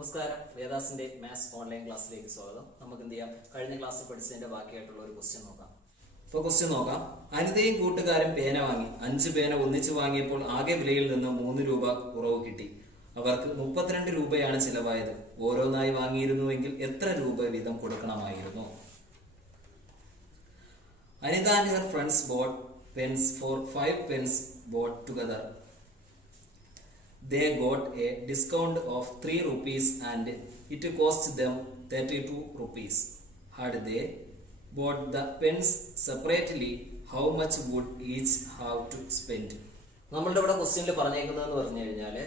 നമസ്കാരം, വേദാസിന്റെ maths online ക്ലാസ്സിലേക്ക് സ്വാഗതം. നമുക്ക് എന്ത് ചെയ്യാം, കഴിഞ്ഞ ക്ലാസ്സിൽ പഠിച്ചതിന്റെ ബാക്കിയായിട്ടുള്ള ഒരു ക്വസ്റ്റ്യൻ നോക്കാം. ഇപ്പോൾ ക്വസ്റ്റ്യൻ നോക്കാം. അനിതയും കൂട്ടുകാരും പേന വാങ്ങി. 5 പേന ഒന്നിച്ച് വാങ്ങിയപ്പോൾ ആകെ വിലയിൽ നിന്ന് 3 രൂപ കുറവ് കിട്ടി. അവർക്ക് 32 രൂപയാണ് ചിലവായത്. ഓരോന്നായി വാങ്ങിയിരുന്നുവെങ്കിൽ എത്ര രൂപ വീതം കൊടുക്കണമായിരുന്നു? Anita and her friends bought pens for 5 pens bought together. They got a discount of 3 rupees and it cost them 32 rupees. Had they bought the pens separately, how much would each have to spend? നമ്മളുടെ ഇവിടെ ക്വസ്റ്റ്യനിൽ പറഞ്ഞേക്കുന്നതെന്ന് പറഞ്ഞു കഴിഞ്ഞാല്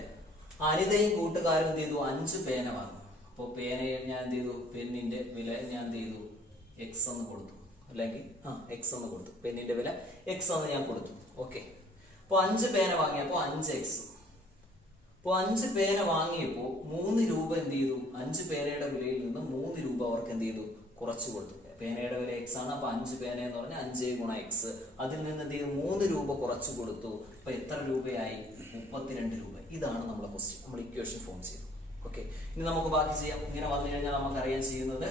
അനിതയും കൂട്ടുകാരും എന്ത് ചെയ്തു, 5 പേന വാങ്ങി. അപ്പോൾ പേനയെ ഞാൻ എന്ത് ചെയ്തു, പെന്നിന്റെ വില ഞാൻ എന്ത് ചെയ്തു, എക്സ് എന്ന് കൊടുത്തു, അല്ലെങ്കിൽ എക്സ് എന്ന് കൊടുത്തു. പെന്നിന്റെ വില എക്സ് എന്ന് ഞാൻ കൊടുത്തു. ഓക്കെ, അപ്പൊ 5 പേന വാങ്ങിയപ്പോ 5x. അപ്പോൾ 5 പേന വാങ്ങിയപ്പോ 3 രൂപ എന്ത് ചെയ്തു, 5 പേനയുടെ വിലയിൽ നിന്ന് 3 രൂപ അവർക്ക് എന്ത് ചെയ്തു, കുറച്ചു കൊടുത്തു. പേനയുടെ വില എക്സ് ആണ്, അപ്പൊ 5 പേന എന്ന് പറഞ്ഞാൽ 5 ഗുണം എക്സ്. അതിൽ നിന്ന് എന്ത് ചെയ്തു, 3 രൂപ കുറച്ചു കൊടുത്തു. അപ്പൊ എത്ര രൂപയായി? 32 രൂപ. ഇതാണ് നമ്മുടെ ക്വസ്റ്റ്യൻ. നമ്മൾ ഇക്വേഷൻ ഫോം ചെയ്തു. ഓക്കെ, ഇനി നമുക്ക് ബാക്കി ചെയ്യാം. ഇങ്ങനെ വന്നു കഴിഞ്ഞാൽ നമുക്കറിയാൻ ചെയ്യുന്നത്,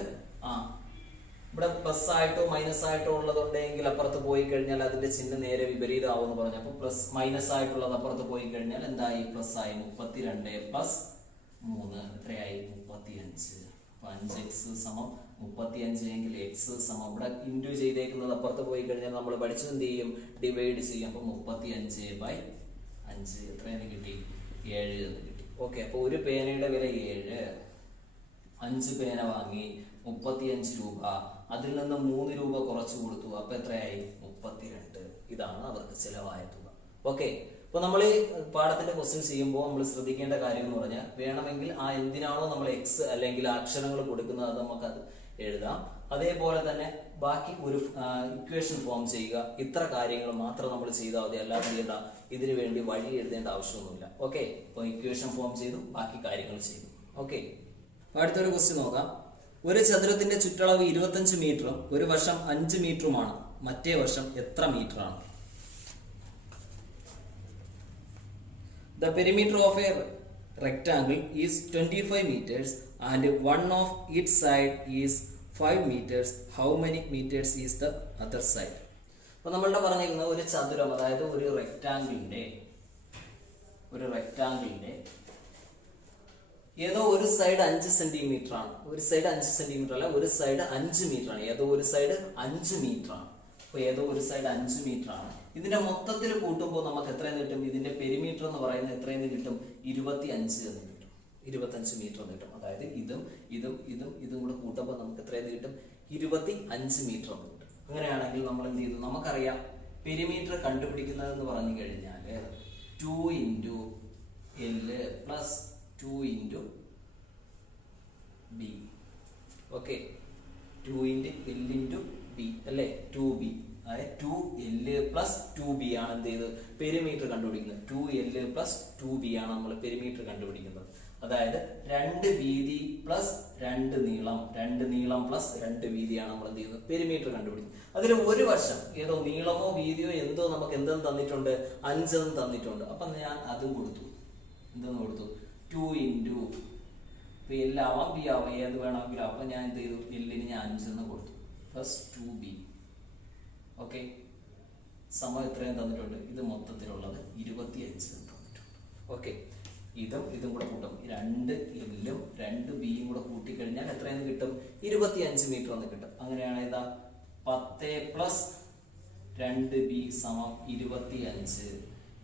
ഇവിടെ പ്ലസ് ആയിട്ടോ മൈനസ് ആയിട്ടോ ഉള്ളതുണ്ടെങ്കിൽ അപ്പുറത്ത് പോയി കഴിഞ്ഞാൽ അതിന്റെ ചിഹ്നം നേരെ വിപരീതമാവും എന്ന് പറഞ്ഞു. അപ്പൊ പ്ലസ് മൈനസ് ആയിട്ടുള്ളത് അപ്പുറത്ത് പോയി കഴിഞ്ഞാൽ എന്തായി, പ്ലസ് ആയി. 32 പ്ലസ് 3 എത്രയായി? 35. അപ്പൊ 5x സമം 35 എങ്കിൽ എക്സ് സമം, ഇവിടെ ഇൻറ്റു ചെയ്തേക്കുന്നത് അപ്പുറത്ത് പോയി കഴിഞ്ഞാൽ നമ്മൾ പഠിച്ചു എന്ത് ചെയ്യും, ഡിവൈഡ് ചെയ്യും. അപ്പൊ 35/5 എത്രയെന്ന് കിട്ടി? 7 എന്ന് കിട്ടി. ഓക്കെ, അപ്പൊ ഒരു പേനയുടെ വില 7. 5 പേന വാങ്ങി, 35 രൂപ. അതിൽ നിന്ന് 3 രൂപ കുറച്ചു കൊടുത്തു. അപ്പൊ എത്രയായി? 32. ഇതാണ് അവർക്ക് ചിലവായ തുക. ഓക്കെ, അപ്പൊ നമ്മൾ ഈ പാഠത്തിന്റെ ക്വസ്റ്റ്യൻ ചെയ്യുമ്പോൾ നമ്മൾ ശ്രദ്ധിക്കേണ്ട കാര്യം എന്ന് പറഞ്ഞാൽ, വേണമെങ്കിൽ എന്തിനാണോ നമ്മൾ എക്സ് അല്ലെങ്കിൽ അക്ഷരങ്ങൾ കൊടുക്കുന്നത് അത് നമുക്ക് അത് എഴുതാം. അതേപോലെ തന്നെ ബാക്കി ഒരു ഇക്വേഷൻ ഫോം ചെയ്യുക. ഇത്ര കാര്യങ്ങൾ മാത്രം നമ്മൾ ചെയ്താൽ മതി, അല്ലാതെ ചെയ്യേണ്ട ഇതിനു വേണ്ടി വഴി എഴുതേണ്ട ആവശ്യമൊന്നുമില്ല. ഓക്കെ, അപ്പൊ ഇക്വേഷൻ ഫോം ചെയ്തു, ബാക്കി കാര്യങ്ങൾ ചെയ്തു. ഓക്കെ, അടുത്തൊരു ക്വസ്റ്റ്യൻ നോക്കാം. ഒരു ചതുരത്തിന്റെ ചുറ്റളവ് 25 മീറ്ററും ഒരു വശം 5 മീറ്ററുമാണ്. മറ്റേ വശം എത്ര മീറ്ററാണ്? The perimeter of a rectangle is 25 meters and one of its side is 5 meters. How many meters is the other side? അപ്പോൾ നമ്മളുടെ പറഞ്ഞിരിക്കുന്നത് ഒരു ചതുരം, അതായത് ഒരു റെക്ടാംഗിളിന്റെ ഏതോ ഒരു സൈഡ് 5 സെന്റിമീറ്റർ ആണ്. ഒരു സൈഡ് 5 സെന്റിമീറ്റർ അല്ല, ഒരു സൈഡ് 5 മീറ്റർ ആണ്. ഏതോ ഒരു സൈഡ് 5 മീറ്റർ ആണ്. അപ്പൊ ഏതോ ഒരു സൈഡ് 5 മീറ്റർ ആണ്. ഇതിന്റെ മൊത്തത്തിൽ കൂട്ടുമ്പോൾ നമുക്ക് എത്രയെന്ന് കിട്ടും? ഇതിന്റെ പെരിമീറ്റർ എന്ന് പറയുന്നത് എത്രയെന്ന് കിട്ടും? 25 എന്ന് കിട്ടും. 25 മീറ്റർ എന്ന് കിട്ടും. അതായത് ഇതും കൂടെ കൂട്ടുമ്പോൾ നമുക്ക് എത്രയെന്ന് കിട്ടും? 25 മീറ്റർ എന്ന് കിട്ടും. അങ്ങനെയാണെങ്കിൽ നമ്മൾ എന്ത് ചെയ്തു? നമുക്കറിയാം പെരിമീറ്റർ കണ്ടുപിടിക്കുന്നത് എന്ന് പറഞ്ഞു കഴിഞ്ഞാൽ 2 × L plus 2 × B. Okay, 2 × L × B അല്ലേ, 2B. അതായത് 2L പ്ലസ് 2B ആണ് എന്ത് ചെയ്ത് പെരിമീറ്റർ കണ്ടുപിടിക്കുന്നത്. 2L പ്ലസ് 2B ആണ് നമ്മൾ പെരിമീറ്റർ കണ്ടുപിടിക്കുന്നത്. അതായത് 2 വീതി പ്ലസ് 2 നീളം, 2 നീളം പ്ലസ് 2 വീതിയാണ് നമ്മൾ എന്ത് ചെയ്യുന്നത്, പെരിമീറ്റർ കണ്ടുപിടിക്കുന്നത്. അതിൽ ഒരു വശം ഏതോ നീളമോ വീതിയോ എന്തോ നമുക്ക് എന്തെന്ന് തന്നിട്ടുണ്ട്, 5 എന്ന് തന്നിട്ടുണ്ട്. അപ്പൊ ഞാൻ അതും കൊടുത്തു. എന്തെന്ന് കൊടുത്തു? 2 × L ആവാം, B ആവാം, ഏത് വേണമെങ്കിലും. അപ്പൊ ഞാൻ എന്ത് ചെയ്തു, എല്ലിന് ഞാൻ 5 എന്ന് കൊടുത്തു പ്ലസ് 2B. ഓക്കെ, സമം എത്രയും തന്നിട്ടുണ്ട്? ഇത് മൊത്തത്തിലുള്ളത് 25 തന്നിട്ടുണ്ട്. ഓക്കെ, ഇതും കൂടെ കൂട്ടും. 2 L-ഉം 2 B-യും കൂടെ കൂട്ടിക്കഴിഞ്ഞാൽ എത്രയെന്ന് കിട്ടും? 25 മീറ്റർ എന്ന് കിട്ടും. അങ്ങനെയാണ് ഇതാ 10 പ്ലസ് 2B സമം 25.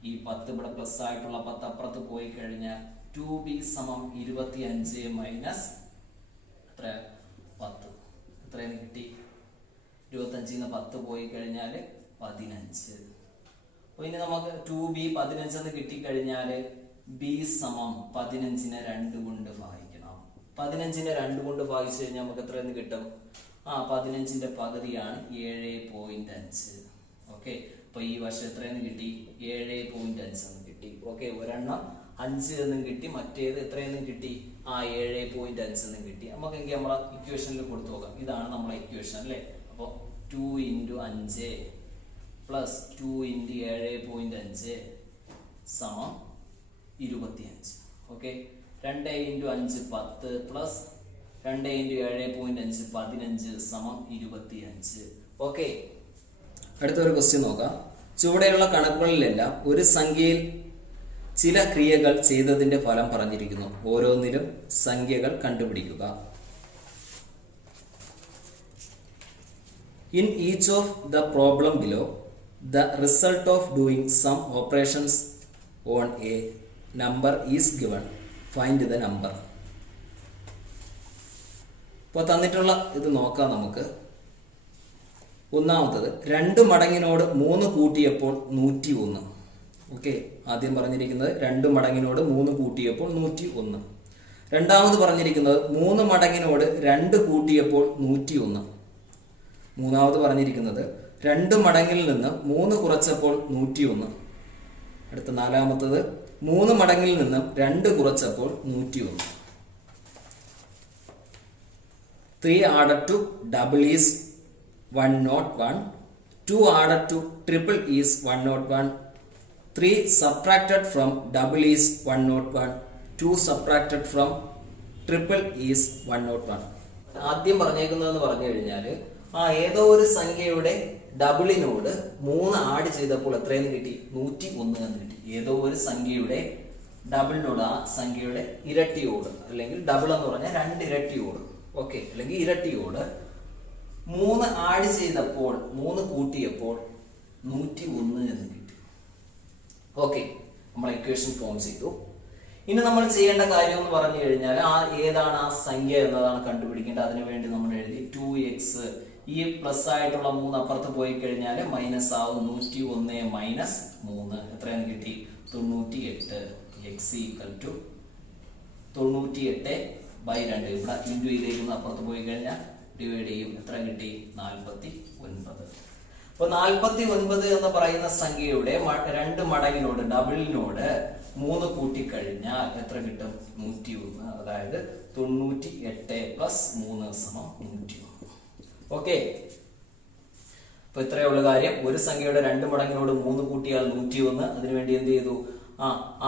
ഈ 10 ഇവിടെ പ്ലസ് ആയിട്ടുള്ള 10 അപ്പുറത്ത് പോയി കഴിഞ്ഞാൽ 2B സമം 25 മൈനസ് എത്ര? 10. എത്രയെന്ന് കിട്ടി? 25 10 പോയി കഴിഞ്ഞാൽ 15. അപ്പൊ ഇനി നമുക്ക് 2B 15 എന്ന് കിട്ടിക്കഴിഞ്ഞാൽ B സമം 15നെ 2 കൊണ്ട് ഭാഗിക്കണം. 15നെ 2 കൊണ്ട് ഭാഗിച്ചു കഴിഞ്ഞാൽ നമുക്ക് എത്രയെന്ന് കിട്ടും? 15ന്റെ പകുതിയാണ് 7.5. ഓക്കെ, അപ്പൊ ഈ വർഷം എത്രയെന്ന് കിട്ടി? 7.5 എന്ന് കിട്ടി. ഓക്കെ, ഒരെണ്ണം 5 എന്നും കിട്ടി, മറ്റേത് എത്രയെന്നും കിട്ടി? 7.5 എന്നും കിട്ടി. നമുക്കെങ്കിൽ നമ്മളെ ഇക്വേഷനിൽ കൊടുത്തു നോക്കാം. ഇതാണ് നമ്മളെ ഇക്വേഷൻ അല്ലേ. അപ്പോൾ 2 × 5 പ്ലസ് 2 × 7.5 സമം 25. ഓക്കെ, 2 ഇൻറ്റു 5 10 പ്ലസ് 2 ഇൻറ്റു 7.5 15 സമം 25. ഓക്കെ, അടുത്തൊരു ക്വസ്റ്റ്യൻ നോക്കാം. ചുവടെയുള്ള കണക്കുകളിലെല്ലാം ഒരു സംഖ്യയിൽ ചില ക്രിയകൾ ചെയ്തതിന്റെ ഫലം പറഞ്ഞിരിക്കുന്നു. ഓരോന്നിലും സംഖ്യകൾ കണ്ടുപിടിക്കുക. In each of the problem below, the result of doing some operations on a number is given. Find the number. ഇപ്പോൾ തന്നിട്ടുള്ള ഇത് നോക്കാം നമുക്ക്. ഒന്നാമത്തത് 2 മടങ്ങിനോട് 3 കൂട്ടിയപ്പോൾ 101. ഓക്കെ, ആദ്യം പറഞ്ഞിരിക്കുന്നത് 2 മടങ്ങിനോട് 3 കൂട്ടിയപ്പോൾ 101. രണ്ടാമത് പറഞ്ഞിരിക്കുന്നത് 3 മടങ്ങിനോട് 2 കൂട്ടിയപ്പോൾ 101. മൂന്നാമത് പറഞ്ഞിരിക്കുന്നത് 2 മടങ്ങിൽ നിന്ന് 3 കുറച്ചപ്പോൾ 101. അടുത്ത നാലാമത്തത് 3 മടങ്ങിൽ നിന്ന് 2 കുറച്ചപ്പോൾ 101. 3 added to double is 101. 2 added to triple is 101. 3 subtracted from double is 101. 2 subtracted from triple is 101. ആദ്യം പറഞ്ഞേക്കുന്നതെന്ന് പറഞ്ഞു കഴിഞ്ഞാൽ ഏതോ ഒരു സംഖ്യയുടെ ഡബിളിനോട് 3 ആഡ് ചെയ്തപ്പോൾ എത്രയെന്ന് കിട്ടി? 101 എന്ന് കിട്ടി. ഏതോ ഒരു സംഖ്യയുടെ ഡബിളിനോട്, ആ സംഖ്യയുടെ ഇരട്ടിയോട്, അല്ലെങ്കിൽ ഡബിൾ എന്ന് പറഞ്ഞാൽ 2 ഇരട്ടിയോട്, ഓക്കെ, അല്ലെങ്കിൽ ഇരട്ടിയോട് 3 ആഡ് ചെയ്തപ്പോൾ 3 കൂട്ടിയപ്പോൾ 101 എന്ന് കിട്ടി. ഓക്കെ, നമ്മൾ ഇക്വേഷൻ ഫോം ചെയ്തു. ഇനി നമ്മൾ ചെയ്യേണ്ട കാര്യം എന്ന് പറഞ്ഞു കഴിഞ്ഞാൽ ഏതാണ് ആ സംഖ്യ എന്നതാണ് കണ്ടുപിടിക്കേണ്ടത്. അതിനുവേണ്ടി നമ്മൾ എഴുതി 2x, ഈ പ്ലസ് ആയിട്ടുള്ള 3 അപ്പുറത്ത് പോയി കഴിഞ്ഞാൽ മൈനസ് ആവും. 101 മൈനസ് 3 എത്രയാണ് കിട്ടി? 98. x equal to 98/2. ഇവിടെ ഇൻറ്റു ചെയ്തേക്കുന്ന അപ്പുറത്ത് പോയി കഴിഞ്ഞാൽ ഡിവൈഡ് ചെയ്യും. എത്ര കിട്ടി? 49. അപ്പൊ 49 എന്ന് പറയുന്ന സംഖ്യയുടെ 2 മടങ്ങിനോട്, ഡബിളിനോട് 3 കൂട്ടിക്കഴിഞ്ഞാൽ എത്ര കിട്ടും? 101. അതായത് 98 പ്ലസ് 3 സമം 101. ഓക്കെ, അപ്പൊ ഇത്രയുള്ള കാര്യം. ഒരു സംഖ്യയുടെ 2 മടങ്ങിനോട് 3 കൂട്ടിയാൽ 101. അതിനുവേണ്ടി എന്ത് ചെയ്തു?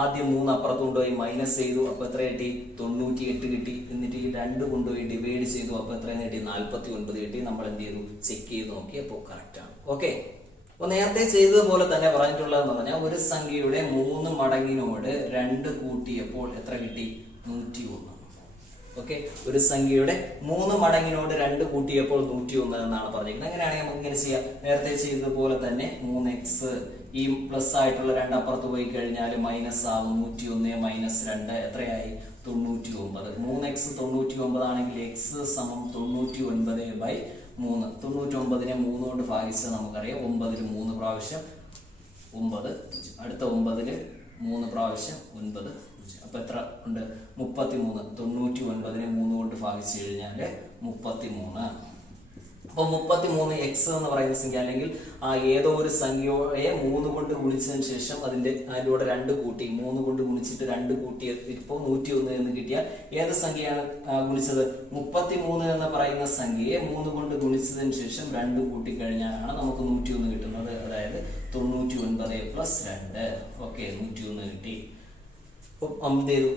ആദ്യം 3 അപ്പുറത്ത് കൊണ്ടുപോയി മൈനസ് ചെയ്തു. അപ്പൊ എത്ര കിട്ടി? 98 കിട്ടി. എന്നിട്ട് ഈ 2 കൊണ്ടുപോയി ഡിവൈഡ് ചെയ്തു. അപ്പൊ എത്ര കിട്ടി? 49 കിട്ടി. നമ്മൾ എന്ത് ചെയ്തു? ചെക്ക് ചെയ്ത് നോക്കി. അപ്പോൾ കറക്റ്റ് ആണ്. ഓക്കെ, അപ്പൊ നേരത്തെ ചെയ്തതുപോലെ തന്നെ പറഞ്ഞിട്ടുള്ളതെന്ന് പറഞ്ഞാൽ ഒരു സംഖ്യയുടെ 3 മടങ്ങിനോട് 2 കൂട്ടിയപ്പോൾ എത്ര കിട്ടി? 101. ഓക്കെ, ഒരു സംഖ്യയുടെ 3 മടങ്ങിനോട് 2 കൂട്ടിയപ്പോൾ 101 എന്നാണ് പറഞ്ഞിരിക്കുന്നത്. അങ്ങനെയാണെങ്കിൽ നമുക്ക് ഇങ്ങനെ ചെയ്യാം. നേരത്തെ ചെയ്തതുപോലെ തന്നെ 3x, ഈ പ്ലസ് ആയിട്ടുള്ള 2 അപ്പുറത്ത് പോയി കഴിഞ്ഞാൽ മൈനസ് ആവും. 101 മൈനസ് 2 എത്രയായി? 99. 3x 99 ആണെങ്കിൽ x സമം 99/3. 99നെ 3 കൊണ്ട് ഭാഗിച്ചാൽ നമുക്കറിയാം 9 3 പ്രാവശ്യം 9. അടുത്ത 9 3 പ്രാവശ്യം 9. അപ്പൊ എത്ര ഉണ്ട്? 33. 99നെ 3 കൊണ്ട് ഭാഗിച്ചു കഴിഞ്ഞാൽ 33. അപ്പൊ 33 x എന്ന് പറയുന്ന സംഖ്യ, അല്ലെങ്കിൽ ഏതോ ഒരു സംഖ്യയെ 3 കൊണ്ട് ഗുണിച്ചതിന് ശേഷം അതിന്റെ കൂടെ 2 കൂട്ടി, 3 കൊണ്ട് ഗുണിച്ചിട്ട് 2 കൂട്ടിയ ഇപ്പൊ 101 എന്ന് കിട്ടിയാൽ ഏത് സംഖ്യയാണ് ഗുണിച്ചത്? 33 എന്ന് പറയുന്ന സംഖ്യയെ 3 കൊണ്ട് ഗുണിച്ചതിന് ശേഷം 2 കൂട്ടി കഴിഞ്ഞാലാണ് നമുക്ക് 101 കിട്ടുന്നത്. അതായത് 99 പ്ലസ് 2. ഓക്കെ, 101 കിട്ടി.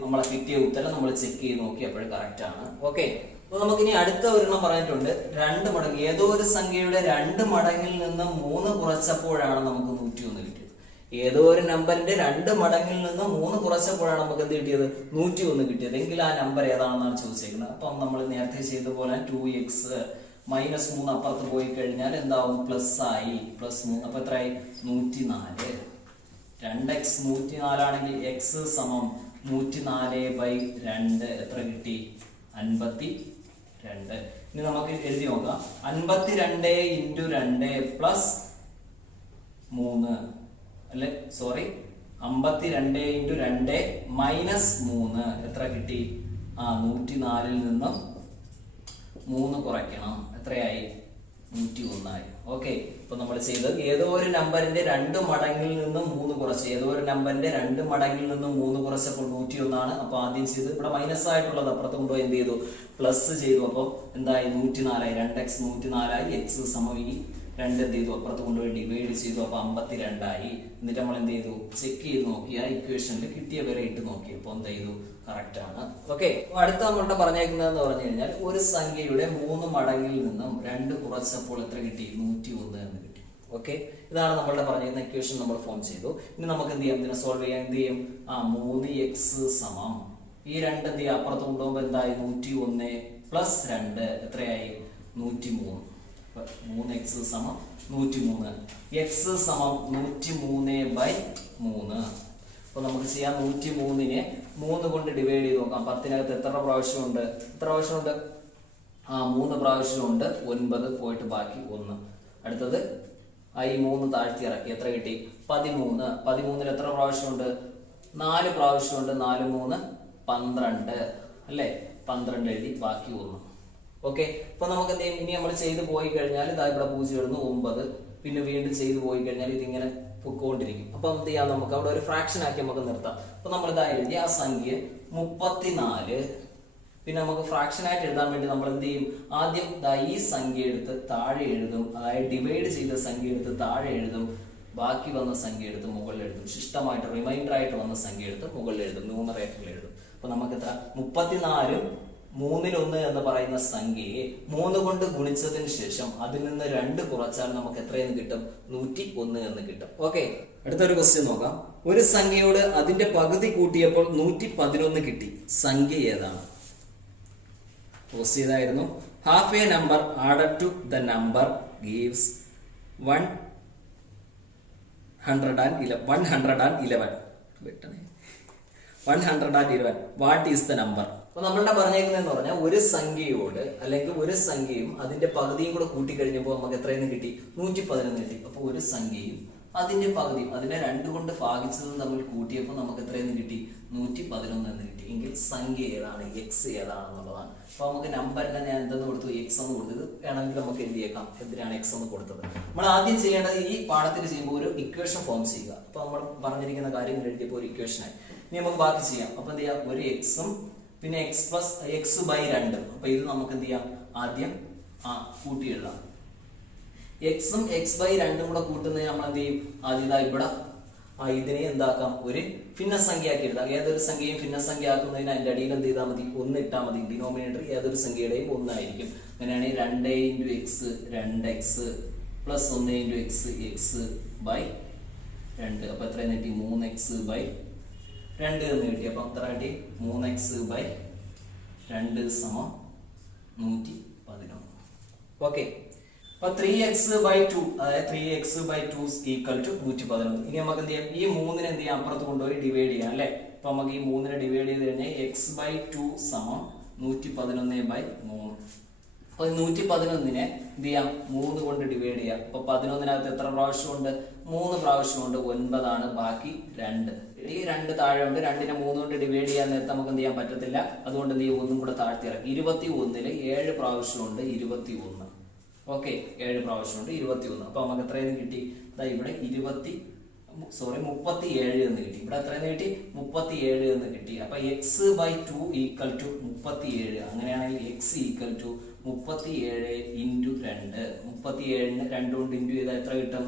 നമ്മളെ കിട്ടിയ ഉത്തരം നമ്മൾ ചെക്ക് ചെയ്ത് നോക്കി. അപ്പോഴും കറക്റ്റ് ആണ്. ഓക്കെ, അപ്പൊ നമുക്കിനി അടുത്ത ഒരെണ്ണം പറഞ്ഞിട്ടുണ്ട്. 2 മടങ്ങ്, ഏതോ ഒരു സംഖ്യയുടെ 2 മടങ്ങിൽ നിന്ന് 3 കുറച്ചപ്പോഴാണ് നമുക്ക് 101 കിട്ടിയത്. ഏതോ ഒരു നമ്പറിന്റെ 2 മടങ്ങിൽ നിന്ന് 3 കുറച്ചപ്പോഴാണ് നമുക്ക് എന്ത് കിട്ടിയത്? 101 കിട്ടിയത്. എങ്കിൽ ആ നമ്പർ ഏതാണെന്നാണ് ചോദിച്ചേക്കുന്നത്. അപ്പം നമ്മൾ നേരത്തെ ചെയ്ത പോലെ 2x മൈനസ് 3 അപ്പുറത്ത് പോയി കഴിഞ്ഞാൽ എന്താവും? പ്ലസ് ആയി. പ്ലസ് 3 അപ്പൊ എത്രയായി? 104. 2x 104 ആണെങ്കിൽ x സമം 104/2 എത്ര കിട്ടി? 52. ഇനി നമുക്ക് എഴുതി നോക്കാം. 52 × 2 പ്ലസ് 3 അല്ലെ, സോറി, 52 × 2 മൈനസ് 3 എത്ര കിട്ടി? 104ൽ നിന്നും 3 കുറയ്ക്കണം. എത്രയായി? 101 ആയി. ഓക്കെ, ഇപ്പൊ നമ്മൾ ചെയ്തത് ഏതോ ഒരു നമ്പറിന്റെ 2 മടങ്ങിൽ നിന്നും 3 കുറച്ച്, ഏതോ ഒരു നമ്പറിന്റെ 2 മടങ്ങിൽ നിന്നും 3 കുറച്ചപ്പോൾ 101 ആണ്. അപ്പൊ ആദ്യം ചെയ്ത് ഇവിടെ മൈനസ് ആയിട്ടുള്ളത് അപ്പുറത്ത് കൊണ്ടുപോയി എന്ത് ചെയ്തു? പ്ലസ് ചെയ്തു. അപ്പൊ എന്തായി? 104 ആയി. 2x 104 ആയി. x സമം ഈ 2 എന്ത് ചെയ്തു അപ്പുറത്ത് കൊണ്ടുപോയി ഡിവൈഡ് ചെയ്തു. അപ്പൊ 52 എന്നിട്ട് നമ്മൾ എന്ത് ചെയ്തു ചെക്ക് ചെയ്ത് നോക്കി ആ ഇക്വേഷനിൽ കിട്ടിയ വില ഇട്ട് നോക്കി. അപ്പൊ എന്ത് ചെയ്തു കറക്റ്റ് ആണ്. ഓക്കെ, അടുത്ത നമ്മളുടെ പറഞ്ഞേക്കുന്നതെന്ന് പറഞ്ഞു കഴിഞ്ഞാൽ ഒരു സംഖ്യയുടെ 3 മടങ്ങിൽ നിന്നും 2 കുറച്ചപ്പോൾ എത്ര കിട്ടി 101 എന്ന് കിട്ടി. ഓക്കെ, ഇതാണ് നമ്മളുടെ പറഞ്ഞിരുന്ന ഇക്വേഷൻ നമ്മൾ ഫോം ചെയ്തു. ഇനി നമുക്ക് എന്ത് ചെയ്യാം, ഇതിനെ സോൾവ് ചെയ്യാൻ എന്ത് ചെയ്യും, 3x സമം ഈ 2 എന്ത് ചെയ്യാം അപ്പുറത്ത് കൊണ്ടുപോകുമ്പോൾ എന്തായി 101 പ്ലസ് 2 എത്രയായി 103. 3x സമം 103, x സമം 103/3. അപ്പൊ നമുക്ക് ചെയ്യാം 103നെ 3 കൊണ്ട് ഡിവൈഡ് ചെയ്ത് നോക്കാം. 10നകത്ത് എത്ര പ്രാവശ്യമുണ്ട്, 3 പ്രാവശ്യമുണ്ട്. 9 പോയിട്ട് ബാക്കി 1. അടുത്തത് ഈ 3 താഴ്ത്തി ഇറക്കി എത്ര കിട്ടി 13. 13ൽ എത്ര പ്രാവശ്യമുണ്ട് 4 പ്രാവശ്യമുണ്ട്. 4 3 12 അല്ലേ, 12 എഴുതി ബാക്കി 1. ഓക്കെ, അപ്പൊ നമുക്ക് എന്ത് ചെയ്യും, ഇനി നമ്മൾ ചെയ്ത് പോയി കഴിഞ്ഞാൽ ഇതാ ഇവിടെ 0 എഴുതുന്നു 9, പിന്നെ വീണ്ടും ചെയ്ത് പോയി കഴിഞ്ഞാൽ ഇതിങ്ങനെ പൊക്കോണ്ടിരിക്കും. അപ്പൊ എന്ത് ചെയ്യാം, നമുക്ക് അവിടെ ഒരു ഫ്രാക്ഷൻ ആക്കി നമുക്ക് നിർത്താം. അപ്പൊ നമ്മൾ ഇതാ എഴുതി ആ സംഖ്യ 34. പിന്നെ നമുക്ക് ഫ്രാക്ഷൻ ആയിട്ട് എഴുതാൻ വേണ്ടി നമ്മൾ എന്ത് ചെയ്യും, ആദ്യം ഈ സംഖ്യ എടുത്ത് താഴെ എഴുതും, അതായത് ഡിവൈഡ് ചെയ്ത സംഖ്യ എടുത്ത് താഴെ എഴുതും, ബാക്കി വന്ന സംഖ്യ എടുത്ത് മുകളിൽ എഴുതും. ശിഷ്ടമായിട്ട് റിമൈൻഡർ ആയിട്ട് വന്ന സംഖ്യ എടുത്ത് മുകളിൽ എഴുതും, ന്യൂമറേറ്ററിൽ എഴുതും. അപ്പൊ നമുക്ക് എത്ര 34 3-1 എന്ന് പറയുന്ന സംഖ്യയെ 3 കൊണ്ട് ഗുണിച്ചതിന് ശേഷം അതിൽ നിന്ന് 2 കുറച്ചാൽ നമുക്ക് എത്രയെന്ന് കിട്ടും 101 എന്ന് കിട്ടും. ഓക്കെ, അടുത്തൊരു ക്വസ്റ്റ്യൻ നോക്കാം. ഒരു സംഖ്യയോട് അതിന്റെ പകുതി കൂട്ടിയപ്പോൾ 111 കിട്ടി. സംഖ്യ ഏതാണ്? ക്വസ്റ്റ്യൻ ഇതായിരുന്നു. Half a number added to the number gives 111. What is the number? അപ്പൊ നമ്മളുടെ പറഞ്ഞേക്കുന്നതെന്ന് പറഞ്ഞാൽ ഒരു സംഖ്യയോട് അല്ലെങ്കിൽ ഒരു സംഖ്യയും അതിന്റെ പകുതിയും കൂടെ കൂട്ടിക്കഴിഞ്ഞപ്പോൾ നമുക്ക് എത്രയെന്ന് കിട്ടി 111 കിട്ടി. അപ്പൊ ഒരു സംഖ്യയും അതിന്റെ പകുതിയും അതിനെ 2 കൊണ്ട് ഭാഗിച്ചതും തമ്മിൽ കൂട്ടിയപ്പോൾ നമുക്ക് എത്രയെന്ന് കിട്ടി 111 എന്ന് കിട്ടി. എങ്കിൽ സംഖ്യ ഏതാണ്, എക്സ് ഏതാണെന്നുള്ളതാണ്. അപ്പൊ നമുക്ക് നമ്പറിനെ ഞാൻ എന്തെന്ന് കൊടുത്തു, എക്സ് എന്ന് കൊടുത്തത്. വേണമെങ്കിൽ നമുക്ക് എന്ത് ചെയ്യാം, എന്തിനാണ് എക്സ് എന്ന് കൊടുത്തത്. നമ്മൾ ആദ്യം ചെയ്യേണ്ടത് ഈ പാഠത്തിൽ ചെയ്യുമ്പോൾ ഒരു ഇക്വേഷൻ ഫോം ചെയ്യുക. അപ്പൊ നമ്മൾ പറഞ്ഞിരിക്കുന്ന കാര്യങ്ങൾ എഴുതിയപ്പോൾ ഒരു ഇക്വേഷനായി. ഇനി നമുക്ക് ബാക്കി ചെയ്യാം. അപ്പൊ എന്ത് ചെയ്യാം, ഒരു എക്സും പിന്നെ x/2. അപ്പൊ ഇത് നമുക്ക് എന്ത് ചെയ്യാം, ആദ്യം കൂട്ടി എഴുതാം. എക്സും x/2 കൂടെ കൂട്ടുന്നതിന് നമ്മൾ എന്ത് ചെയ്യും, ആദ്യം ഇവിടെ ഇതിനെ എന്താക്കാം, ഒരു ഭിന്നസംഖ്യ ആക്കി എഴുതാം. ഏതൊരു സംഖ്യയും ഭിന്നസംഖ്യ ആക്കുന്നതിന് അതിന്റെ അടിയിൽ എന്ത് ചെയ്താൽ മതി, 1 ഇട്ടാൽ മതി. ഡിനോമിനേറ്റർ ഏതൊരു സംഖ്യയുടെയും 1 ആയിരിക്കും. അങ്ങനെയാണെങ്കിൽ 2 × x 2x plus 1 × x x/2. അപ്പൊ എത്ര കിട്ടി 3x/2 എന്ന് കിട്ടി. അപ്പൊ എത്ര കിട്ടി 3x/2 സമം 111. ഓക്കെ, അപ്പൊ 3x/2 അതായത് 3x/2 ഈക്വൽ ടു 111. ഇനി നമുക്ക് എന്ത് ചെയ്യാം, ഈ 3നെ എന്ത് ചെയ്യാം അപ്പുറത്ത് കൊണ്ടുപോയി ഡിവൈഡ് ചെയ്യാം അല്ലെ. അപ്പൊ നമുക്ക് ഈ 3നെ ഡിവൈഡ് ചെയ്ത് കഴിഞ്ഞാൽ x/2 സമം 111/3. അപ്പൊ 111നെ എന്ത് ചെയ്യാം 3 കൊണ്ട് ഡിവൈഡ് ചെയ്യാം. അപ്പൊ 11നകത്ത് എത്ര പ്രാവശ്യമുണ്ട് 3 പ്രാവശ്യമുണ്ട്. 9 ആണ്, ബാക്കി 2. ഈ 2 താഴെ ഉണ്ട്. 2നെ 3 കൊണ്ട് ഡിവൈഡ് ചെയ്യാൻ നേരത്തെ നമുക്ക് എന്ത് ചെയ്യാൻ പറ്റത്തില്ല. അതുകൊണ്ട് എന്ത് ചെയ്യും, 1 കൂടെ താഴ്ത്തി ഇറക്കി. 21ൽ 7 പ്രാവശ്യമുണ്ട് 21. ഓക്കെ, 7 പ്രാവശ്യമുണ്ട് 21. അപ്പൊ നമുക്ക് എത്രയെന്ന് കിട്ടി, ഇവിടെ 37 എന്ന് കിട്ടി. ഇവിടെ എത്രയെന്ന് കിട്ടി 37 എന്ന് കിട്ടി. അപ്പൊ x/2 ഈക്വൽ ടു 37. അങ്ങനെയാണെങ്കിൽ x ഈക്വൽ ടു 37 × 2. 37ന് 2 കൊണ്ട് ഇൻറ്റു ചെയ്താൽ എത്ര കിട്ടും,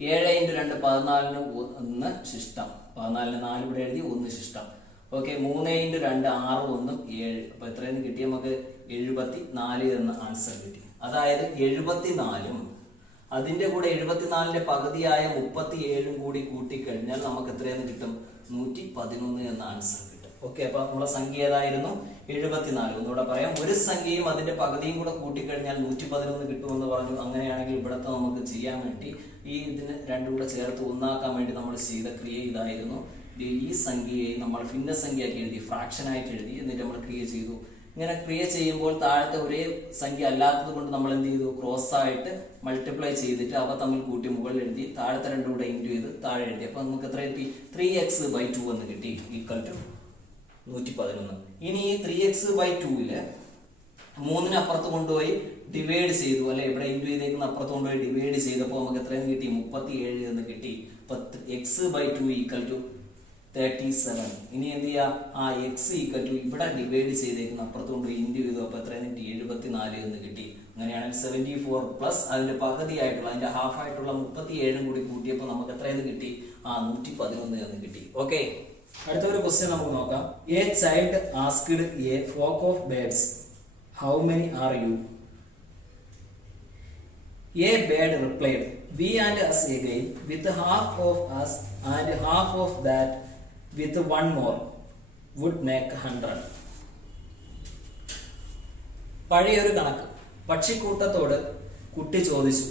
7 × 2 14ന് 1 ശിഷ്ടം. 14ന് 4 ഇവിടെ എഴുതി 1 ശിഷ്ടം. ഓക്കെ, 3 × 2 6 1 7. അപ്പൊ എത്രയെന്ന് കിട്ടി, നമുക്ക് 74 എന്ന ആൻസർ കിട്ടി. അതായത് 74ഉം അതിന്റെ കൂടെ 74ന്റെ പകുതിയായ 37ഉം കൂടി കൂട്ടിക്കഴിഞ്ഞാൽ നമുക്ക് എത്രയെന്ന് കിട്ടും 111 എന്ന ആൻസർ കിട്ടും. ഓക്കെ, അപ്പൊ നമ്മളെ സംഖ്യ ഏതായിരുന്നു 74. ഒന്നുകൂടെ പറയാം, ഒരു സംഖ്യയും അതിന്റെ പകുതിയും കൂടെ കൂട്ടിക്കഴിഞ്ഞാൽ 111 കിട്ടുമെന്ന് പറഞ്ഞു. അങ്ങനെയാണെങ്കിൽ ഇവിടത്തെ നമുക്ക് ചെയ്യാൻ വേണ്ടി ഇതിന് 2 കൂടെ ചേർത്ത് ഒന്നാക്കാൻ വേണ്ടി നമ്മൾ ചെയ്ത ക്രിയ ഇതായിരുന്നു. ഈ സംഖ്യയെ നമ്മൾ ഭിന്നസംഖ്യയാക്കി എഴുതി, ഫ്രാക്ഷൻ ആയിട്ട് എഴുതി, എന്നിട്ട് നമ്മൾ ക്രിയ ചെയ്തു. ഇങ്ങനെ ക്രിയ ചെയ്യുമ്പോൾ താഴത്തെ ഒരേ സംഖ്യ അല്ലാത്തത് കൊണ്ട് നമ്മൾ എന്ത് ചെയ്തു, ക്രോസ് ആയിട്ട് മൾട്ടിപ്ലൈ ചെയ്തിട്ട് അവ തമ്മിൽ കൂട്ടി മുകളിൽ എഴുതി, താഴത്തെ 2 കൂടെ ഇൻറ്റു ചെയ്ത് താഴെ എഴുതി. അപ്പൊ നമുക്ക് എത്ര കിട്ടി 3x/2 എന്ന് കിട്ടി ഈക്വൽ ടു 111. ഇനി ഈ 3x/2ല് 3നെ അപ്പുറത്ത് കൊണ്ടുപോയി ഡിവൈഡ് ചെയ്തു അല്ലെ, ഇവിടെ ഇൻറ്റു ചെയ്തേക്കുന്ന അപ്പുറത്ത് കൊണ്ടുപോയി ഡിവൈഡ് ചെയ്തപ്പോൾ നമുക്ക് എത്രയെന്ന് കിട്ടി 37 എന്ന് കിട്ടി. അപ്പൊ x/2 ഈക്വൽ ടു 37. ഇനി എന്ത് ചെയ്യാം, ആ എക്സ് ഈക്വൽ ടു ഇവിടെ ഡിവൈഡ് ചെയ്തേക്കുന്ന അപ്പുറത്തുകൊണ്ട് ഇൻഡു ചെയ്തു. അപ്പൊ എത്രയാണ് കിട്ടി? 74 എന്ന് കിട്ടി. അങ്ങനെയാണെങ്കിൽ 74 പ്ലസ് അതിന്റെ പകുതിയായിട്ടുള്ള അതിന്റെ ഹാഫ് ആയിട്ടുള്ള 37 കൂടി കൂട്ടിയപ്പോൾ നമുക്ക് എത്രയെന്ന് കിട്ടി? 111 എന്ന് കിട്ടി. ഓക്കെ, അടുത്ത ഒരു ക്വസ്റ്റ്യൻ നമുക്ക് നോക്കാം. A child asked A flock of birds how many are you? A bird replied, we and us again, with half of us and half of that, with one more, would make 100. പഴയൊരു കണക്ക്. പക്ഷിക്കൂട്ടത്തോട് കുട്ടി ചോദിച്ചു,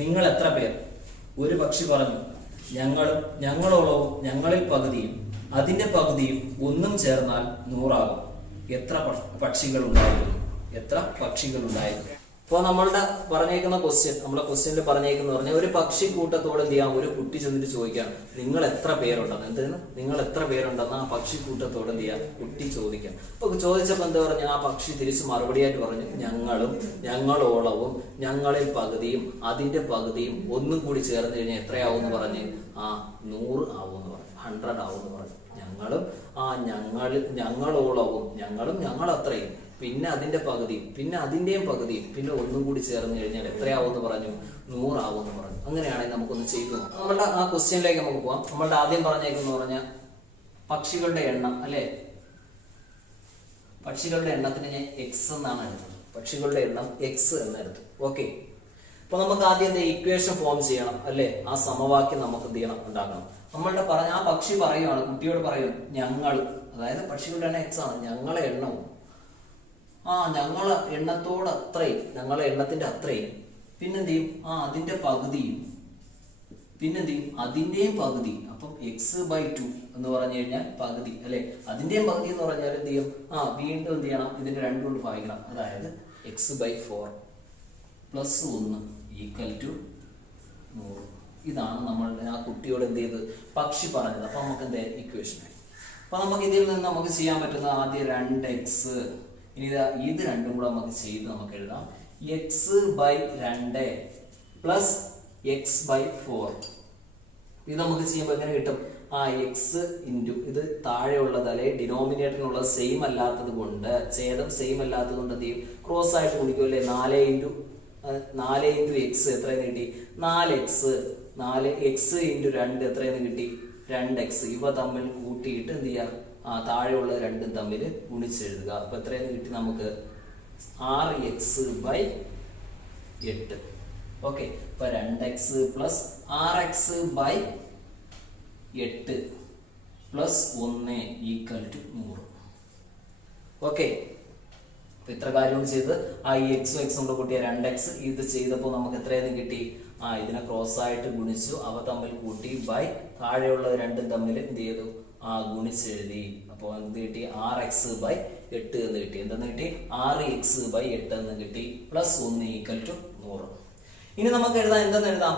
നിങ്ങൾ എത്ര പേർ? ഒരു പക്ഷി പറഞ്ഞു, ഞങ്ങളും ഞങ്ങളോളവും ഞങ്ങളിൽ പകുതിയും അതിന്റെ പകുതിയും ഒന്നും ചേർന്നാൽ 100 ആകും. എത്ര പക്ഷികൾ ഉണ്ടായിരുന്നു? എത്ര പക്ഷികൾ ഉണ്ടായിരുന്നു? അപ്പൊ നമ്മളുടെ പറഞ്ഞേക്കുന്ന ക്വസ്റ്റ്യൻ, നമ്മളെ ക്വസ്റ്റ്യനിൽ പറഞ്ഞേക്കുന്ന പറഞ്ഞാൽ ഒരു പക്ഷി കൂട്ടത്തോട് എന്ത് ചെയ്യാം, ഒരു കുട്ടി ചെന്നിട്ട് ചോദിക്കാം, നിങ്ങൾ എത്ര പേരുണ്ടെന്ന്. എന്തെന്ന്? നിങ്ങൾ എത്ര പേരുണ്ടെന്ന് ആ പക്ഷി കൂട്ടത്തോട് എന്ത് ചെയ്യാം, കുട്ടി ചോദിക്കാം. അപ്പൊ ചോദിച്ചപ്പോ എന്താ പറഞ്ഞു? ആ പക്ഷി തിരിച്ച് മറുപടിയായിട്ട് പറഞ്ഞു, ഞങ്ങളും ഞങ്ങളോളവും ഞങ്ങളിൽ പകുതിയും അതിന്റെ പകുതിയും ഒന്നും കൂടി ചേർന്ന് കഴിഞ്ഞാൽ എത്രയാവും എന്ന് പറഞ്ഞ് 100 ആവും എന്ന് പറഞ്ഞു, 100 ആവും എന്ന് പറഞ്ഞു. ഞങ്ങളും ഞങ്ങളോളവും ഞങ്ങൾ അത്രയും പിന്നെ അതിന്റെ പകുതിയും പിന്നെ അതിന്റെയും പകുതിയും പിന്നെ ഒന്നും കൂടി ചേർന്ന് കഴിഞ്ഞാൽ എത്രയാവും എന്ന് പറഞ്ഞു? 100 ആവും എന്ന് പറഞ്ഞു. അങ്ങനെയാണെങ്കിൽ നമുക്കൊന്ന് ചെയ്തു നമ്മളുടെ ആ ക്വസ്റ്റ്യനിലേക്ക് നമുക്ക് പോവാം. നമ്മളുടെ ആദ്യം പറഞ്ഞേക്കെന്ന് പറഞ്ഞാൽ പക്ഷികളുടെ എണ്ണം അല്ലെ, പക്ഷികളുടെ എണ്ണത്തിന് ഞാൻ എക്സ് എന്നാണ് എടുത്തത്. പക്ഷികളുടെ എണ്ണം എക്സ് എന്നെടുത്തു. ഓക്കെ, അപ്പൊ നമുക്ക് ആദ്യം ഇക്വേഷൻ ഫോം ചെയ്യണം അല്ലെ, ആ സമവാക്യം നമുക്ക് എന്ത് ചെയ്യണം, ഉണ്ടാക്കണം. നമ്മളുടെ പറഞ്ഞ ആ പക്ഷി പറയുവാണ്, കുട്ടിയോട് പറയും ഞങ്ങൾ, അതായത് പക്ഷികളുടെ എണ്ണം എക്സ് ആണ്, ഞങ്ങളെ എണ്ണവും ഞങ്ങളെ എണ്ണത്തോട് അത്രയും, ഞങ്ങളെ എണ്ണത്തിന്റെ അത്രയും പിന്നെന്ത് ചെയ്യും, അതിന്റെ പകുതിയും പിന്നെന്ത് ചെയ്യും, അതിന്റെയും പകുതി. അപ്പം x/2 എന്ന് പറഞ്ഞു കഴിഞ്ഞാൽ പകുതി അല്ലെ, അതിന്റെയും പകുതി എന്ന് പറഞ്ഞാൽ എന്ത് ചെയ്യും, വീണ്ടും എന്ത് ചെയ്യണം, ഇതിന്റെ 2 കൊണ്ട് ഭാഗിക്കണം. അതായത് x/4 + 1 = 100. ഇതാണ് നമ്മളുടെ ആ കുട്ടിയോട് എന്ത് ചെയ്ത് പക്ഷി പറഞ്ഞത്. അപ്പൊ നമുക്ക് എന്താ ഇക്വേഷൻ ആയി. അപ്പൊ നമുക്ക് ഇതിൽ നിന്ന് നമുക്ക് ചെയ്യാൻ പറ്റുന്ന ആദ്യം 2x, ഇനി ഇത് രണ്ടും കൂടെ നമുക്ക് ചെയ്ത് നമുക്ക് എഴുതാം. x/2 + x/4. ഇത് നമുക്ക് ചെയ്യുമ്പോൾ എങ്ങനെ കിട്ടും? x ഇൻറ്റു ഇത് താഴെയുള്ളത് അല്ലെ ഡിനോമിനേറ്ററിനുള്ളത് സെയിം അല്ലാത്തത് കൊണ്ട്, ഛേദം സെയിം അല്ലാത്തത് കൊണ്ട് എന്ത് ചെയ്യും, ക്രോസ് ആയിട്ട് കുടിക്കും അല്ലെ. 4 × x എത്രയെന്ന് കിട്ടി? 4x. 4x × 2 എത്രയെന്ന് കിട്ടി? 2x. ഇവ തമ്മിൽ കൂട്ടിയിട്ട് എന്ത് ചെയ്യാം, താഴെയുള്ള രണ്ടും തമ്മിൽ ഗുണിച്ചെഴുതുക. അപ്പൊ എത്രയെന്ന് കിട്ടി നമുക്ക്? 6x/8. ഓക്കെ, അപ്പൊ 2x + 6x/8 + 1 = 100. ഓക്കെ, അപ്പൊ ഇത്ര കാര്യം ചെയ്ത് ഈ എക്സും എക്സും കൂടെ കൂട്ടിയ 2x. ഇത് ചെയ്തപ്പോൾ നമുക്ക് എത്രയെന്ന് കിട്ടി? ഇതിനെ ക്രോസ് ആയിട്ട് ഗുണിച്ചു, അവ തമ്മിൽ കൂട്ടി ബൈ താഴെയുള്ള രണ്ടും തമ്മിൽ എന്ത് ചെയ്തു, ഗുണിച്ചെഴുതി. അപ്പോൾ എന്ത് കിട്ടി? 6x/8 എന്ന് കിട്ടി. എന്തെന്ന് കിട്ടി? 6x/8 എന്ന് കിട്ടി. +1 = 100. ഇനി നമുക്ക് എഴുതാം, എന്തെന്ന് എഴുതാം?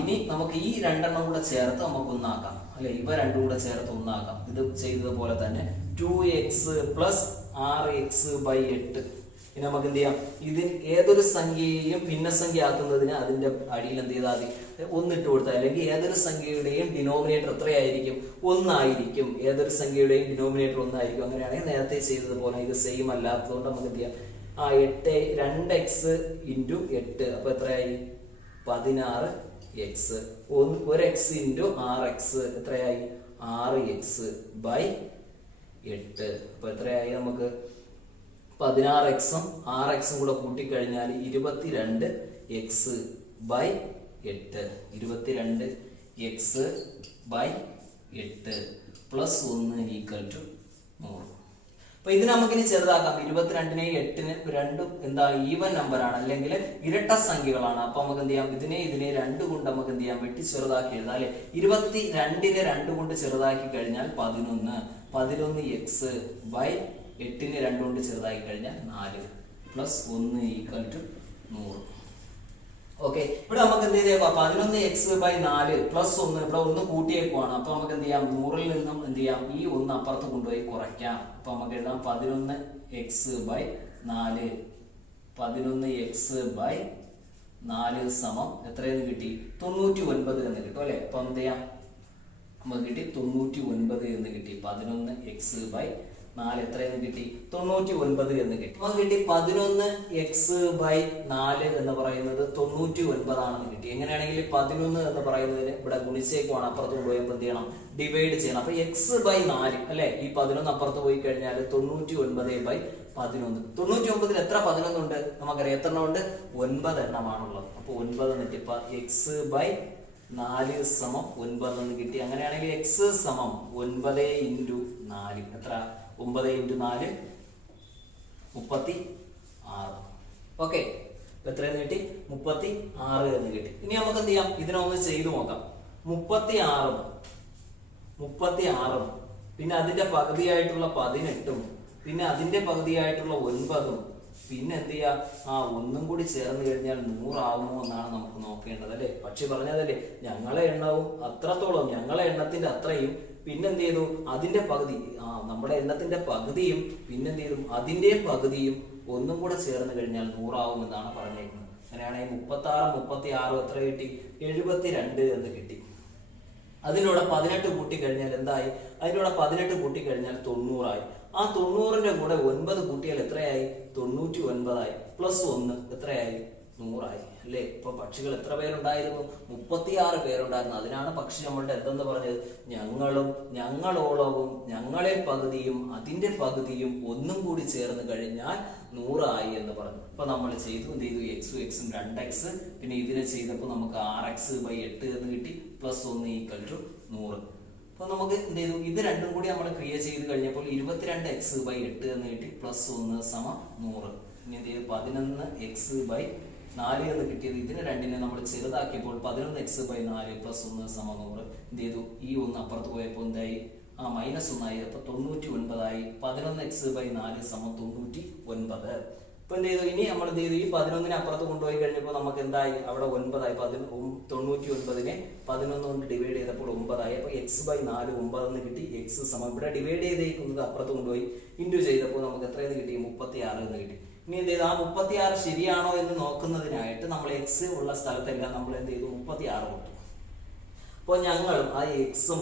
ഇനി നമുക്ക് ഈ രണ്ടെണ്ണം കൂടെ ചേർത്ത് നമുക്ക് ഒന്നാക്കാം അല്ലെ, ഇവ രണ്ടും കൂടെ ചേർത്ത് ഒന്നാക്കാം. ഇത് ചെയ്തതുപോലെ തന്നെ 2x + 6x/8. ഇനി നമുക്ക് എന്ത് ചെയ്യാം, ഇതിൽ ഏതൊരു സംഖ്യയെയും ഭിന്നസംഖ്യ ആക്കുന്നതിന് അതിന്റെ അടിയിൽ എന്ത് ചെയ്താൽ മതി, 1 ഇട്ട് കൊടുത്താൽ, അല്ലെങ്കിൽ ഏതൊരു സംഖ്യയുടെയും ഡിനോമിനേറ്റർ എത്രയായിരിക്കും? 1 ആയിരിക്കും. ഏതൊരു സംഖ്യയുടെയും ഡിനോമിനേറ്റർ 1 ആയിരിക്കും. അങ്ങനെയാണെങ്കിൽ നേരത്തെ ചെയ്തതുപോലെ ഇത് സെയിം അല്ലാത്തതുകൊണ്ട് നമുക്ക് എന്ത് ചെയ്യാം, 2x × 8. അപ്പൊ എത്രയായി? 16x. 1x × 6x എത്രയായി? 6x/8. അപ്പൊ എത്രയായി നമുക്ക്? 16x-ഉം 6x-ഉം കൂടെ കൂട്ടിക്കഴിഞ്ഞാൽ 22x/8. 22x/8 +1 = 100. അപ്പൊ ഇത് നമുക്കിനി ചെറുതാക്കാം. 22-നെയും 8-നെയും രണ്ടും എന്താ ഈവൻ നമ്പർ ആണ്, അല്ലെങ്കിൽ ഇരട്ട സംഖ്യകളാണ്. അപ്പൊ നമുക്ക് എന്ത് ചെയ്യാം, ഇതിനെ 2 കൊണ്ട് നമുക്ക് എന്ത് ചെയ്യാം, വെട്ടി ചെറുതാക്കി എഴുതാം അല്ലെ. 22-നെ 2 കൊണ്ട് ചെറുതാക്കി കഴിഞ്ഞാൽ 11. 11x/8-നെ 2 കൊണ്ട് ചെറുതാക്കി കഴിഞ്ഞാൽ 4 +1 = 100. ഓക്കെ, ഇവിടെ നമുക്ക് എന്ത് ചെയ്യാം, 11x/4 +1 ഇവിടെ 1 കൂട്ടിയേക്കുവാണ്. അപ്പൊ നമുക്ക് എന്ത് ചെയ്യാം, 100-ൽ നിന്നും എന്ത് ചെയ്യാം, ഈ 1 അപ്പുറത്ത് കൊണ്ടുപോയി കുറയ്ക്കാം. അപ്പൊ നമുക്ക് എഴുതാം 11x/4. 11x/4 എത്രയെന്ന് കിട്ടി? 99 എന്ന് കിട്ടും അല്ലെ. അപ്പൊ എന്ത് ചെയ്യാം, നമുക്ക് കിട്ടി 99 എന്ന് കിട്ടി. 11x/4 എത്രയെന്ന് കിട്ടി? 99 എന്ന് കിട്ടി. നമുക്ക് കിട്ടി 11x/4 എന്ന് പറയുന്നത് 99 ആണെന്ന് കിട്ടി. എങ്ങനെയാണെങ്കിൽ 11 എന്ന് പറയുന്നതിന് ഇവിടെ ഗുണിച്ചേക്കുവാണ്, അപ്പുറത്ത് കൊണ്ടുപോയപ്പോൾ എന്ത് ചെയ്യണം? ഡിവൈഡ് ചെയ്യണം. അപ്പൊ x/4 അല്ലെ, ഈ 11 അപ്പുറത്ത് പോയി കഴിഞ്ഞാൽ 99/11. 99 എത്ര 11 ഉണ്ട്? നമുക്കറിയാം എത്ര എണ്ണം ഉണ്ട്? 9 എണ്ണമാണുള്ളത്. അപ്പൊ 9 എന്നിട്ട് x/4 സമം 9 എന്ന് കിട്ടി. അങ്ങനെയാണെങ്കിൽ x സമം 9 × 4 എത്ര? 9 × 4 36. ഓക്കെ, എത്രയെന്ന് കിട്ടി? 36 എന്ന് കിട്ടി. ഇനി നമുക്ക് എന്ത് ചെയ്യാം? ഇതിനൊന്ന് ചെയ്തു നോക്കാം. 36 പിന്നെ അതിന്റെ പകുതിയായിട്ടുള്ള 18, പിന്നെ അതിന്റെ പകുതിയായിട്ടുള്ള 9, പിന്നെ എന്ത് ചെയ്യാ? ഒന്നും കൂടി ചേർന്ന് കഴിഞ്ഞാൽ 100 ആവുമോ എന്നാണ് നമുക്ക് നോക്കേണ്ടത് അല്ലെ. പക്ഷെ പറഞ്ഞതല്ലേ, ഞങ്ങളെ എണ്ണവും അത്രത്തോളം, ഞങ്ങളെ എണ്ണത്തിന്റെ അത്രയും, പിന്നെന്ത് ചെയ്തു? അതിന്റെ പകുതി, നമ്മുടെ എണ്ണത്തിന്റെ പകുതിയും പിന്നെന്ത് ചെയ്തു? അതിന്റെ പകുതിയും ഒന്നും കൂടെ ചേർന്ന് കഴിഞ്ഞാൽ 100 ആവും എന്നാണ് പറഞ്ഞേക്കുന്നത്. അങ്ങനെയാണെങ്കിൽ 36 എത്ര കിട്ടി? 72 എന്ന് കിട്ടി. അതിലൂടെ 18 കൂട്ടി കഴിഞ്ഞാൽ എന്തായി? അതിലൂടെ 18 കൂട്ടി കഴിഞ്ഞാൽ 90 ആയി. ആ 90ന്റെ കൂടെ 9 കൂട്ടിയാൽ എത്രയായി? 99 ആയി. പ്ലസ് 1 എത്രയായി? 100 ആയി അല്ലേ. ഇപ്പൊ പക്ഷികൾ എത്ര പേരുണ്ടായിരുന്നു? 36 പേരുണ്ടായിരുന്നു. അതിനാണ് പക്ഷി നമ്മളുടെ എന്തെന്ന് പറഞ്ഞത്? ഞങ്ങളും ഞങ്ങളോളവും ഞങ്ങളെ പകുതിയും അതിന്റെ പകുതിയും ഒന്നും കൂടി ചേർന്ന് കഴിഞ്ഞാൽ 100 ആയി എന്ന് പറഞ്ഞു. അപ്പൊ നമ്മൾ ചെയ്തു എന്ത് ചെയ്തു? എക്സും 2x, പിന്നെ ഇതിനെ ചെയ്തപ്പോൾ നമുക്ക് 6x/8 എന്ന് കിട്ടി. പ്ലസ് 1 = 100. അപ്പൊ നമുക്ക് എന്ത് ചെയ്തു? ഇത് രണ്ടും കൂടി നമ്മൾ ക്രിയ ചെയ്ത് കഴിഞ്ഞപ്പോൾ 22x/8 എന്ന് കിട്ടി. പ്ലസ് 1 സമം 100. ഇനി എന്ത് ചെയ്തു? 11x/4 എന്ന് കിട്ടിയത്. ഇതിനെ രണ്ടിനെ നമ്മൾ ചെറുതാക്കിയപ്പോൾ 11x/4 പ്ലസ് 1 സമം 100. എന്ത് ചെയ്തു? ഈ 1 അപ്പുറത്ത് പോയപ്പോൾ എന്തായി? -1 ആയി. അപ്പൊ 99 ആയി. 11x/4 സമം 99. ഇപ്പൊ എന്ത് ചെയ്തു? ഇനി നമ്മൾ എന്ത് ചെയ്തു? ഈ 11നെ അപ്പുറത്ത് കൊണ്ടുപോയി കഴിഞ്ഞപ്പോൾ നമുക്ക് എന്തായി? അവിടെ 9 ആയി. 99നെ 11 കൊണ്ട് ഡിവൈഡ് ചെയ്തപ്പോൾ 9 ആയി. അപ്പൊ x/4 9 എന്ന് കിട്ടി. x സമം ഇവിടെ ഡിവൈഡ് ചെയ്തേക്കുന്നത് അപ്പുറത്ത് കൊണ്ടുപോയി ഇൻറ്റു ചെയ്തപ്പോൾ നമുക്ക് എത്രയെന്ന് കിട്ടി? 36 എന്ന് കിട്ടി. ഇനി എന്ത് ചെയ്തു? ആ 36 ശരിയാണോ എന്ന് നോക്കുന്നതിനായിട്ട് നമ്മൾ x ഉള്ള സ്ഥലത്തെല്ലാം നമ്മൾ എന്ത് ചെയ്തു? 36 കൊടുത്തു. അപ്പൊ ഞങ്ങളും ആ എക്സും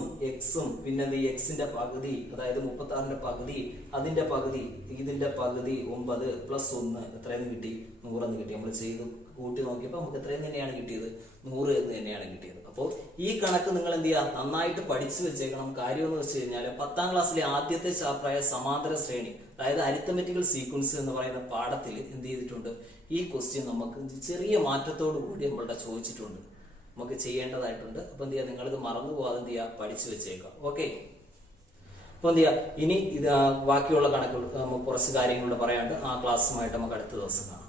പിന്നെ എക്സിന്റെ പകുതി, അതായത് 36ന്റെ പകുതി, അതിന്റെ പകുതി, ഇതിന്റെ പകുതി 9 പ്ലസ് 1 എത്രയെന്ന് കിട്ടി? 100 എന്ന് കിട്ടി. നമ്മൾ ചെയ്ത് കൂട്ടി നോക്കിയപ്പോൾ നമുക്ക് എത്രയെന്ന് തന്നെയാണ് കിട്ടിയത്? 100 എന്ന് തന്നെയാണ് കിട്ടിയത്. അപ്പോൾ ഈ കണക്ക് നിങ്ങൾ എന്ത് ചെയ്യുക? നന്നായിട്ട് പഠിച്ചു വെച്ചേക്കണം. കാര്യം എന്ന് വെച്ച് കഴിഞ്ഞാൽ 10ാം ക്ലാസ്സിലെ ആദ്യത്തെ ചാപ്റ്ററായ സമാന്തര ശ്രേണി, അതായത് അരിത്തമെറ്റിക്കൽ സീക്വൻസ് എന്ന് പറയുന്ന പാഠത്തിൽ എന്ത് ചെയ്തിട്ടുണ്ട്? ഈ ക്വസ്റ്റ്യൻ നമുക്ക് ചെറിയ മാറ്റത്തോടു കൂടി നമ്മളുടെ ചോദിച്ചിട്ടുണ്ട്, നമുക്ക് ചെയ്യേണ്ടതായിട്ടുണ്ട്. അപ്പൊ എന്ത് ചെയ്യാം? നിങ്ങളിത് മറന്നു പോകാതെ എന്ത് ചെയ്യുക? പഠിച്ചു വെച്ചേക്കാം. ഓക്കെ, അപ്പൊ എന്ത് ചെയ്യാം? ഇനി ഇത് ബാക്കിയുള്ള കണക്കുകൾ നമുക്ക് കുറച്ച് കാര്യങ്ങളൂടെ പറയാണ്ട് ആ ക്ലാസ്സുമായിട്ട് നമുക്ക് അടുത്ത ദിവസം കാണാം.